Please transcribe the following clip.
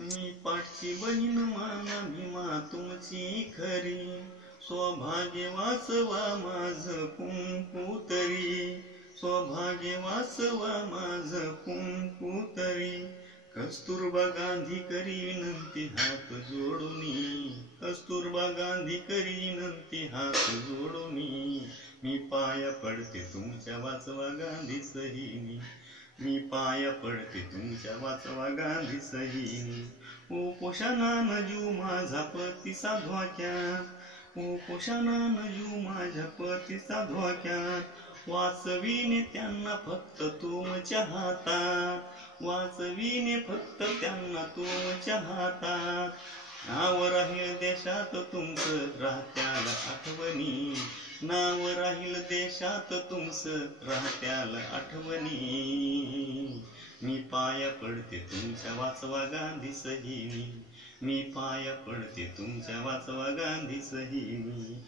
मी पाठची बहीण माना भीमा तुमची खरी, सौभाग्य वाचवा माझ कुंकू तरी, सौभाग्य वाचवा माझ कुंकू तरी. कस्तुरबा गांधी करी विनंती हात जोडूनी, कस्तुरबा गांधी करी विनंती हात जोडूनी. मी पाया पडते तुमच्या वाचवा गांधी सहिनी, मी पाया पडते तुमच्या वाचवा गांधी सहिनी. उपोषणानं जीव माझा पतीचा धोक्यात, उपोषणानं जीव माझ्या पतीचा धोक्यात. वाचविणे त्यांना फक्त तुमच्या हातात, वाचविणे फक्त त्यांना तुमच्या हातात. नाव राहील देशात तुमचं राहत्याला आठवणी, नाव राहील देशात तुमचं राहत्याला आठवणी. मी पाया पडते तुमच्या वाचवा गांधी सहिनी, मी पाया पडते तुमच्या वाचवा गांधी सहिनी.